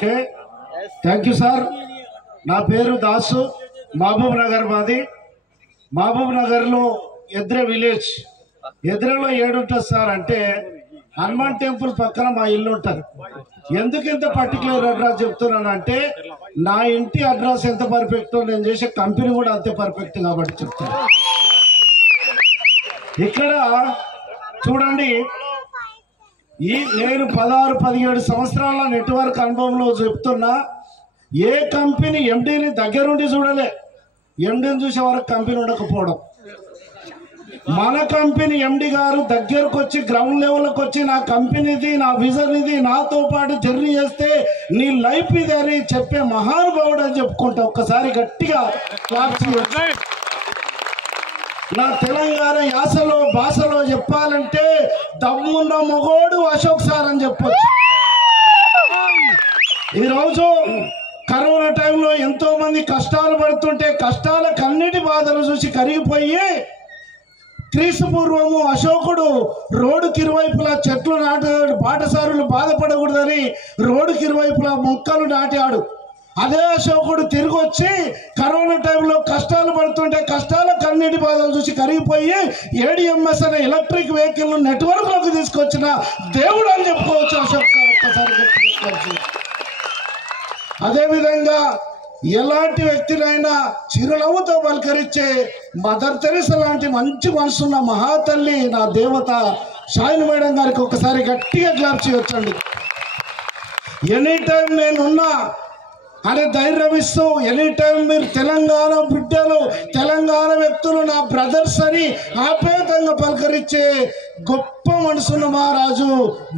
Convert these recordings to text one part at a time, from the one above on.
Okay, thank you sir. నా పేరు దాసు, మహబూబ్ నగర్ మాది. మహబూబ్ నగర్లో ఎద్రె విలేజ్. ఎద్రెలో ఏడుంటుంది సార్ అంటే హనుమాన్ టెంపుల్ పక్కన మా ఇల్లు ఉంటుంది. ఎందుకు ఇంత పర్టికులర్ అడ్రస్ చెప్తున్నానంటే నా ఇంటి అడ్రస్ ఎంత పర్ఫెక్టో నేను చేసే కంపెనీ కూడా అంతే పర్ఫెక్ట్ కాబట్టి చెప్తాను. ఇక్కడ చూడండి, నేను 16-17 సంవత్సరాల నెట్వర్క్ అనుభవంలో చెప్తున్నా, ఏ కంపెనీ ఎండీని దగ్గరుండి చూడలే, ఎండీని చూసే వరకు కంపెనీ ఉండకపోవడం. మన కంపెనీ ఎండి గారు దగ్గరకు వచ్చి గ్రౌండ్ లెవెల్కి వచ్చి నా కంపెనీది, నా విజన్ ఇది, నాతో పాటు జర్నీ చేస్తే నీ లైఫ్ ఇది అని చెప్పే మహానుభావుడు అని చెప్పుకుంటా. ఒక్కసారి గట్టిగా క్లాప్ చేయొచ్చు. నా తెలంగాణ యాసలో భాషలో చెప్పాలంటే దమ్మున్న మగోడు అశోక్ సార్ అని చెప్పొచ్చు. ఈరోజు కరోనా టైంలో ఎంతో మంది కష్టాలు పడుతుంటే కష్టాలకు అన్నిటి బాధలు చూసి కరిగిపోయి క్రీస్తు పూర్వము అశోకుడు రోడ్డుకి ఇరువైపులా చెట్లు నాటాడు, బాటసారులు బాధపడకూడదని రోడ్డుకి ఇరువైపులా మొక్కలు నాటాడు. అదే అశోకుడు తిరిగి వచ్చి కరోనా టైంలో కష్టాలు పడుతుంటే కష్టాలకు అన్నిటి బాధలు చూసి కరిగిపోయి ADMS అనే ఎలక్ట్రిక్ వెహికల్ నెట్వర్క్లోకి తీసుకొచ్చిన దేవుడు అని చెప్పుకోవచ్చు అశోక్ సార్. ఒక్కసారి అదేవిధంగా ఎలాంటి వ్యక్తినైనా చిరునవ్వుతో పలకరించే మదర్ తెరెసా లాంటి మంచి మనసున్న మహాతల్లి నా దేవత షాయిన్ మేడం గారికి ఒకసారి గట్టిగా క్లాప్ చేయొచ్చండి. ఎనీ టైం నేనున్నా అనే ధైర్యం ఇస్తూ, ఎనీ టైం మీరు తెలంగాణ బిడ్డలు, తెలంగాణ వ్యక్తులు నా బ్రదర్స్ అని ఆప్యాయంగా పలకరించే గొప్ప మనసున్న మహారాజు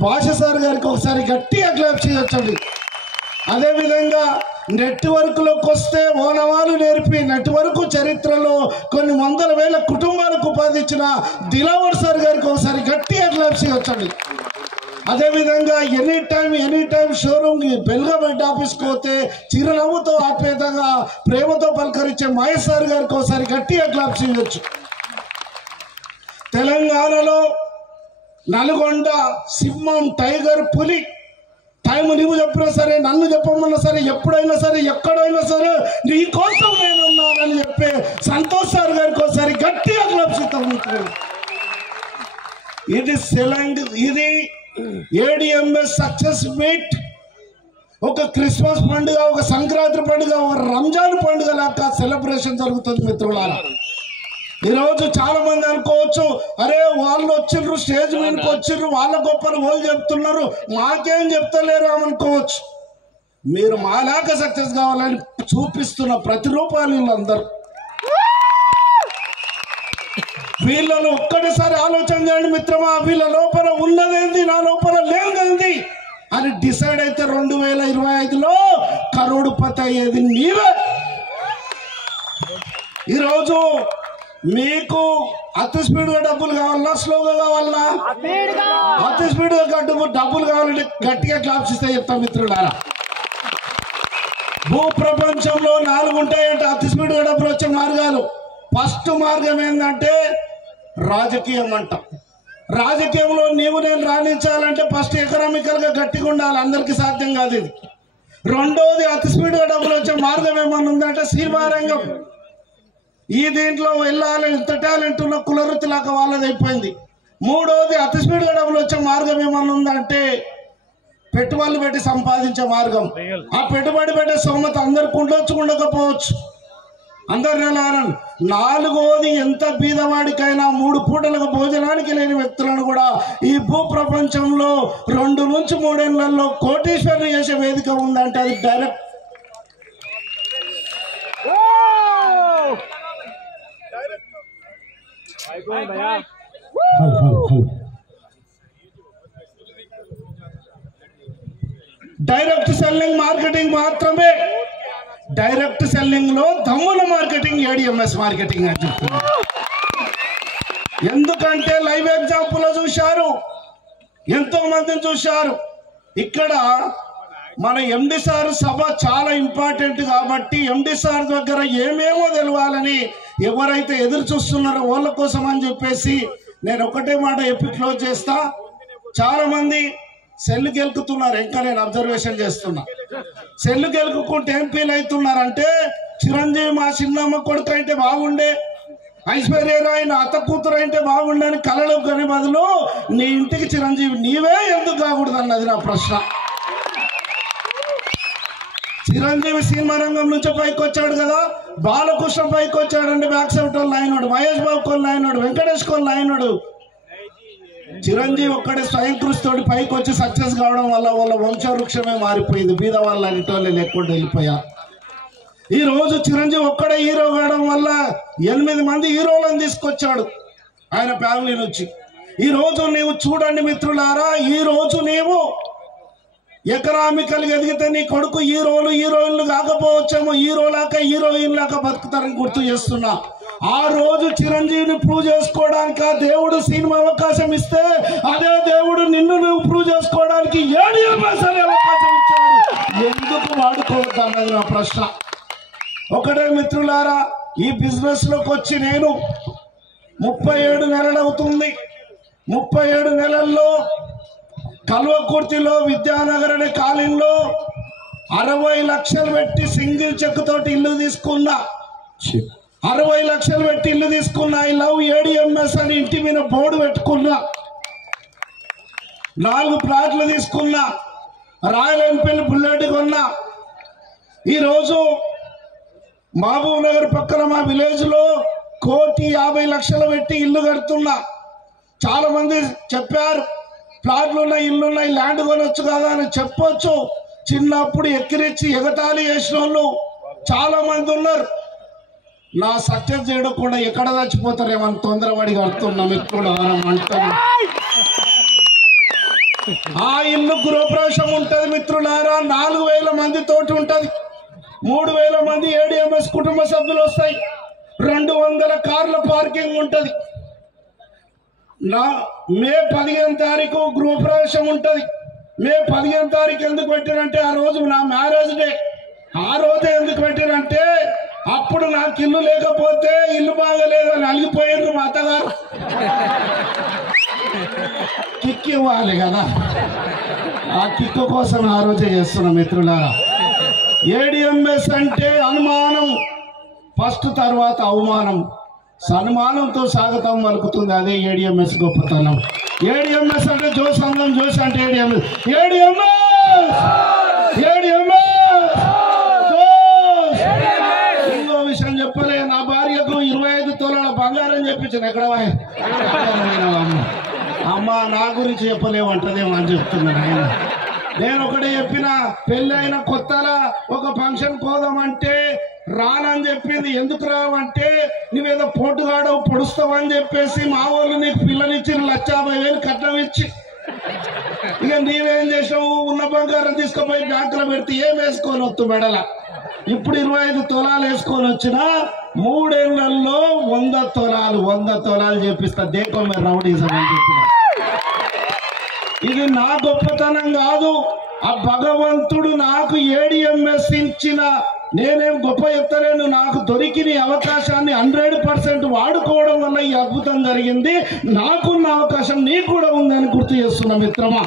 భాష సార్ గారికి ఒకసారి గట్టిగా క్లాప్ చేయొచ్చండి. అదేవిధంగా నెట్వర్క్లోకి వస్తే ఓనవాలు నేర్పి నెట్వర్క్ చరిత్రలో కొన్ని వందల వేల కుటుంబాలకు ఉపాధి ఇచ్చిన దిలావర్ సార్ గారికి ఒకసారి గట్టిగా క్లాప్ చేయొచ్చండి. అదేవిధంగా ఎనీ టైం షోరూమ్ బెల్గాబెడ్ ఆఫీస్కి పోతే చిరునవ్వుతో ఆప్యాయంగా ప్రేమతో పలకరించే మహేష్ సార్ గారికి ఒకసారి గట్టిగా క్లాప్ చేయొచ్చు. తెలంగాణలో నల్గొండ సింహం, టైగర్, పులి, టైం నువ్వు చెప్పినా సరే, నన్ను చెప్పమన్నా సరే, ఎప్పుడైనా సరే, ఎక్కడైనా సరే నీ కోసం నేను ఉన్నానని చెప్పే సంతోష్ సార్ గారికి ఒకసారి గట్టిగా క్లాప్స్ ఇస్తాం. ఇది ADMS సక్సెస్ మీట్. ఒక క్రిస్మస్ పండుగ, ఒక సంక్రాంతి పండుగ, ఒక రంజాన్ పండుగ లాగా సెలబ్రేషన్ జరుగుతుంది మిత్రులారా. ఈరోజు చాలా మంది అనుకోవచ్చు, అరే వాళ్ళు వచ్చిండ్రు, స్టేజ్ మీదకి వచ్చిండ్రు, వాళ్ళ గొప్పలు వాళ్ళు చెప్తున్నారు, మాకేం చెప్తలేరు అనుకోవచ్చు. మీరు మాలాగా సక్సెస్ కావాలని చూపిస్తున్న ప్రతిరూపాలు వీళ్ళందరూ. వీళ్ళలో ఒక్కటిసారి ఆలోచన చేయండి మిత్రమా, వీళ్ళ లోపల ఉన్నదేంది, నా లోపల లేనిదేంది అని డిసైడ్ అయితే 2025లో కరోడుపతి అయ్యేది నీవే. ఈరోజు మీకు అతి స్పీడ్గా డబ్బులు కావాలన్నా, స్లోగా కావాలన్నా? అతి స్పీడ్గా డబ్బులు కావాలంటే గట్టిగా క్లాప్స్ ఇస్తే చెప్తా మిత్రులారా. భూ ప్రపంచంలో 4 ఉంటాయంటే అతి స్పీడ్గా డబ్బులు వచ్చే మార్గాలు. ఫస్ట్ మార్గం ఏంటంటే రాజకీయం అంట. రాజకీయంలో నేను రాణించాలంటే ఫస్ట్ ఎకనామికల్గా గట్టిగా ఉండాలి, అందరికీ సాధ్యం కాదు ఇది. రెండోది అతి స్పీడ్గా డబ్బులు వచ్చే మార్గం ఏమన్నా ఉందంటే సినిమా రంగం. ఈ దీంట్లో వెళ్ళాలి, ఇంత టాలెంట్ ఉన్న కులవృత్తి లాగా వాళ్ళది అయిపోయింది. మూడోది అతి స్పీడ్గా డబ్బులు వచ్చే మార్గం ఏమన్నా ఉందంటే పెట్టుబడులు పెట్టి సంపాదించే మార్గం. ఆ పెట్టుబడి పెట్టే సొమ్మత అందరికి ఉండొచ్చు, ఉండకపోవచ్చు, అందరు నెలారని. నాలుగోది ఎంత బీదవాడికైనా 3 పూటలకు భోజనానికి లేని వ్యక్తులను కూడా ఈ భూ ప్రపంచంలో 2 నుంచి 3 ఏళ్లలో కోటీశ్వరులు చేసే వేదిక ఉందంటే అది డైరెక్ట్ సెల్లింగ్ మార్కెటింగ్ మాత్రమే. డైరెక్ట్ సెల్లింగ్ లో దమ్ముల మార్కెటింగ్ ADMS మార్కెటింగ్ అని చెప్తున్నారు. ఎందుకంటే లైవ్ ఎగ్జాంపుల్ చూశారు, ఎంతో మందిని చూశారు. ఇక్కడ మన MD సార్ సభ చాలా ఇంపార్టెంట్ కాబట్టి MD సార్ దగ్గర ఏమేమో తెలవాలని ఎవరైతే ఎదురు చూస్తున్నారో వాళ్ళ కోసం అని చెప్పేసి నేను ఒకటే మాట చెప్పి క్లోజ్ చేస్తా. చాలా మంది సెల్లు గెలుకుతున్నారు. ఇంకా నేను అబ్జర్వేషన్ చేస్తున్నా. సెల్లు గెలుకుంటే ఏం ఫీల్ అవుతున్నారంటే, చిరంజీవి మా చిన్నమ్మ కొడుకు అయితే బాగుండే, ఐశ్వర్యరాయ్ నా అత్త కూతురు అయితే బాగుండే అని కలలు కని బదులు నీ ఇంటికి చిరంజీవి నీవే ఎందుకు కాకూడదు అన్నది నా ప్రశ్న. చిరంజీవి సినిమా రంగం నుంచి పైకి వచ్చాడు కదా, బాలకృష్ణ పైకి వచ్చాడండి, బ్యాక్ సైడ్ వాళ్ళు అయినాడు, మహేష్ బాబు కొల్లు అయినాడు, వెంకటేష్ కొల్లు అయినాడు. చిరంజీవి ఒక్కడే స్వయం కృషితోటి పైకి వచ్చి సక్సెస్ కావడం వల్ల వాళ్ళ వంశవృక్షమే మారిపోయింది. బీద వాళ్ళు అనేటోళ్ళు లేకుండా వెళ్ళిపోయారు. ఈ రోజు చిరంజీవి ఒక్కడే హీరో కావడం వల్ల 8 మంది హీరోలను తీసుకొచ్చాడు ఆయన ఫ్యామిలీ నుంచి. ఈ రోజు నీవు చూడండి మిత్రులారా, ఈ రోజు నీవు ఎకనామికల్ ఎదిగితే నీ కొడుకు హీరోలు హీరోయిన్లు కాకపోవచ్చేమో, హీరోలాక హీరోయిన్ లాగా బతుకుతారని గుర్తు చేస్తున్నా. ఆ రోజు చిరంజీవిని ప్రూవ్ చేసుకోవడానికి ఆ దేవుడు సినిమా అవకాశం ఇస్తే, అదే దేవుడు నిన్ను నువ్వు ప్రూవ్ చేసుకోవడానికి ADMS అనే అవకాశం ఇచ్చాడు. ఎందుకు వాడుకోవద్దు అన్నది నా ప్రశ్న. ఒకటే మిత్రులారా, ఈ బిజినెస్ లోకి వచ్చి నేను 37 నెలలు అవుతుంది. 37 నెలల్లో కల్వకుర్తిలో విద్యానగర్ అనే కాలనీలో 60 లక్షలు పెట్టి సింగిల్ చెక్ తోటి ఇల్లు తీసుకున్నా. 60 లక్షలు పెట్టి ఇల్లు తీసుకున్నా. ఐ లవ్ ADMS అని ఇంటి మీద బోర్డు పెట్టుకున్నా. 4 ప్లాట్లు తీసుకున్నా. రాయల్ ఎన్ఫీల్డ్ బుల్లెట్ కొన్నా. ఈరోజు మహబూబ్ నగర్ పక్కన మా విలేజ్ లో 1,50 లక్షలు పెట్టి ఇల్లు కడుతున్నా. చాలా మంది చెప్పారు, ప్లాట్లు ఉన్నాయి, ఇల్లున్నాయి, ల్యాండ్ కొనొచ్చు కదా అని చెప్పొచ్చు. చిన్నప్పుడు ఎక్కిరిచ్చి ఎగతాళి చేసిన వాళ్ళు చాలా మంది ఉన్నారు. నా సక్సెస్ చేయడం కూడా ఎక్కడ చచ్చిపోతారేమని తొందరపడి కడుతున్నా మిత్రులారా అంటారు. ఆ ఇల్లు గృహప్రవేశం ఉంటది మిత్రులారా, 4,000 మందితోటి ఉంటది. 3,000 మంది ADMS కుటుంబ సభ్యులు వస్తాయి. 200 కార్ల పార్కింగ్ ఉంటది. మే 15 తారీఖు గృహప్రవేశం ఉంటది. మే 15 తారీఖు ఎందుకు పెట్టారంటే ఆ రోజు నా మ్యారేజ్ డే. ఆ రోజే ఎందుకు పెట్టారంటే అప్పుడు నాకు ఇల్లు లేకపోతే ఇల్లు బాగలేదని అలిగిపోయారు మా అత్తగారు. కిక్ ఇవ్వాలి కదా, ఆ కిక్ కోసం ఆ రోజే చేస్తున్నాం మిత్రులారా. ADMS అంటే అనుమానం ఫస్ట్, తర్వాత అవమానం, సన్మానంతో స్వాగతం పలుకుతుంది. అదే ADMS గొప్పతనం. ADMS అంటే జోష్ అందం, జోష్ అంటే ADMS. ఇంకో విషయం చెప్పలే, నా భార్యకు 25 తులాల బంగారం చెప్పించాను. ఎక్కడ అమ్మ నా గురించి చెప్పలేమంటదేమో అని చెప్తున్నాను ఆయన. నేను ఒకటే చెప్పిన, పెళ్ళైన కొత్తలా ఒక ఫంక్షన్ కోదామంటే రానని చెప్పింది. ఎందుకు రావంటే నువ్వేదో పోటుగాడవు పొడుస్తావు అని చెప్పేసి మా వాళ్ళు నీకు పిల్లనిచ్చి 1,50,000 కట్నం ఇచ్చి, ఇక నీవేం చేసావు, ఉన్న బంగారం తీసుకుపోయి బ్యాంకులో పెడితే ఏం వేసుకొని వస్తు మెడల. ఇప్పుడు 25 తులాలు వేసుకొని వచ్చిన 3 ఏళ్లలో 100 తులాలు చేపిస్తా. దేకో మీరు రౌడీజం అని చెప్పిన. ఇది నా గొప్పతనం కాదు, ఆ భగవంతుడు నాకు ADMS ఇచ్చిన, నేనేం గొప్ప చెప్తలేను. నాకు దొరికిన అవకాశాన్ని 100% వాడుకోవడం వల్ల ఈ అద్భుతం జరిగింది. నాకున్న అవకాశం నీకు కూడా ఉందని గుర్తు చేస్తున్నా మిత్రమా.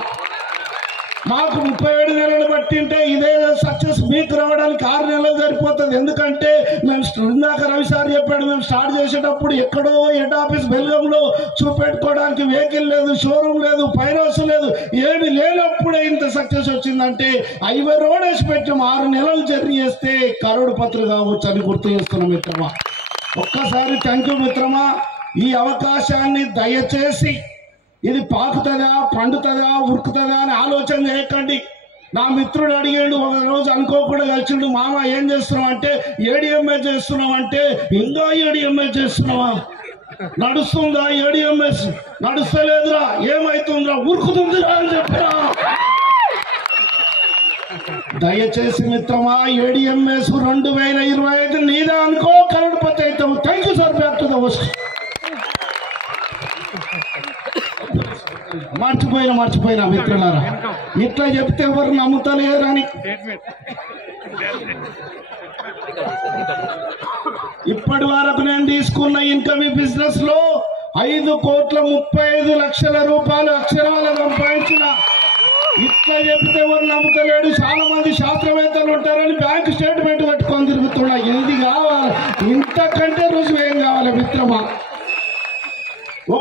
మాకు 37 నెలలు పట్టింటే ఇదే సక్సెస్ మీకు రావడానికి 6 నెలలు సరిపోతుంది. ఎందుకంటే మేము ఇందాక రవి సార్ చెప్పాడు, మేము స్టార్ట్ చేసేటప్పుడు ఎక్కడో హెడ్ ఆఫీస్ బెల్గంలో చూపెట్టుకోవడానికి వెహికల్ లేదు, షోరూమ్ లేదు, ఫైనాన్స్ లేదు, ఏమి లేనప్పుడే ఇంత సక్సెస్ వచ్చిందంటే హైవే రోడ్ వేసి పెట్టాం. 6 నెలలు జర్నీ చేస్తే కరోడుపత్రులు కావచ్చు అని గుర్తు చేస్తున్నాం మిత్రమా. ఒక్కసారి థ్యాంక్ యూ మిత్రమా. ఈ అవకాశాన్ని దయచేసి ఇది పాకుతుందా, పండుతుందా, ఉరుకుతుందా అని ఆలోచన చేయకండి. నా మిత్రుడు అడిగాడు ఒక రోజు, అనుకోకుండా కలిసిండు, మామ ఏం చేస్తున్నావు అంటే ADMS చేస్తున్నావు అంటే, ఇంకా ADMS చేస్తున్నావా, నడుస్తుందా ADMS, నడుస్తలేదురా, ఏమైతుందిరా, ఉరుకుతుందిరా అని చెప్పినా. దయచేసి మిత్రమా, ADMS 2025 నీదే అనుకో, కరోడ్పతి అవుతావు. Thank you sir. Back to the host. మర్చిపోయినా మిత్రులారా, ఇట్లా చెప్తే ఎవరు నమ్ముతలేరని. ఇప్పటి వరకు నేను తీసుకున్న ఇన్కమ్ బిజినెస్ లో 5,35,00,000 రూపాయలు అక్షరాలు సంపాదించిన ఇట్లా చెప్తే ఎవరు నమ్ముతలేడు. చాలా మంది శాస్త్రవేత్తలు ఉంటారని బ్యాంక్ స్టేట్మెంట్ పట్టుకొని తిరుగుతున్నా. ఇది కావాలి, ఇంతకంటే రుజువు ఏం కావాలి మిత్రమా?